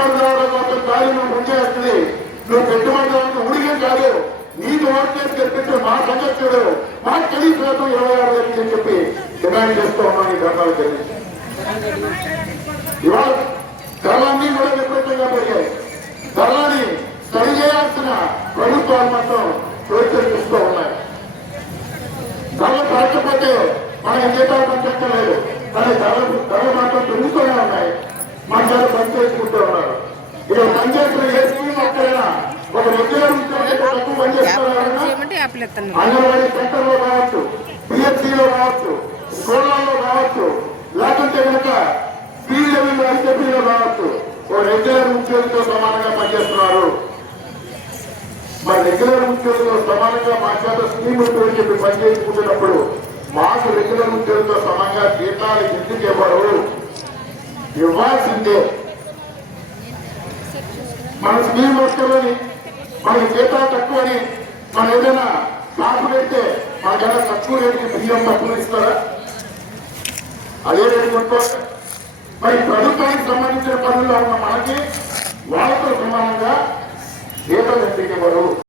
పెట్టుబడిదారుల మొత్తం గాలి నువ్వు ముంచేస్తుంది. నువ్వు పెట్టుబడిదారులకు ఉడిగే కాదు, నీకు ఓట్ చేసి గెలిపించే మా సంగతుడు మాకు కనీసం 26,000 అని చెప్పి డిమాండ్ చేస్తూ ఉన్నాను. ఈ ధర్నాలు జరిగింది. ఇవాళ ధరలన్నీ కూడా విపరీతంగా పెరిగాయి. ధరలని సరిచేయాల్సిన ప్రభుత్వాలు మాత్రం ప్రోత్సహిస్తూ ఉన్నాయి. ధరలు పెరగకపోతే మనకి జీతాలు పెంచలేదు, కానీ ధరలు మాత్రం పెరుగుతూనే ఉన్నాయి. మంచాలు పనిచేసుకుంటూ ఉన్నారు. ఇక పనిచేసిన ఏ స్కీమ్ అక్కడైనా ఒక రెగ్యులర్ తక్కువ పనిచేస్తున్నారన్నా అంగన్వాడీ సెంటర్లో కావచ్చు, పిహెచ్సిలో కావచ్చు, స్కూళ్ళలో కావచ్చు, లేకుంటే కనుక పీడబ్ల్యూ ఐసీపీలో కావచ్చు, ఓ రెగ్యులర్ ఉద్యోగితో సమానంగా పనిచేస్తున్నారు. మరి రెగ్యులర్ ఉద్యోగులతో సమానంగా మా చేత స్కీములతో చెప్పి పనిచేసుకుంటున్నప్పుడు మాకు రెగ్యులర్ ఉద్యోగులతో సమానంగా జీతాలు ఎందుకు ఇవ్వరు? ఇవ్వాల్సిందే. మన స్కీమ్ వస్తుందని మనకి జీతాలు తక్కువని మనం ఏదైనా షాపు పెడితే మనకైనా తక్కువ రేటుకి బియ్యం పట్టుకుని ఇస్తారా? అదే రేటు కొనుక్కోవాలి. మరి ప్రభుత్వానికి సంబంధించిన పనుల్లో ఉన్న మనకి వాళ్ళతో సమానంగా జీతాలు ఎందుకు ఇవ్వరు?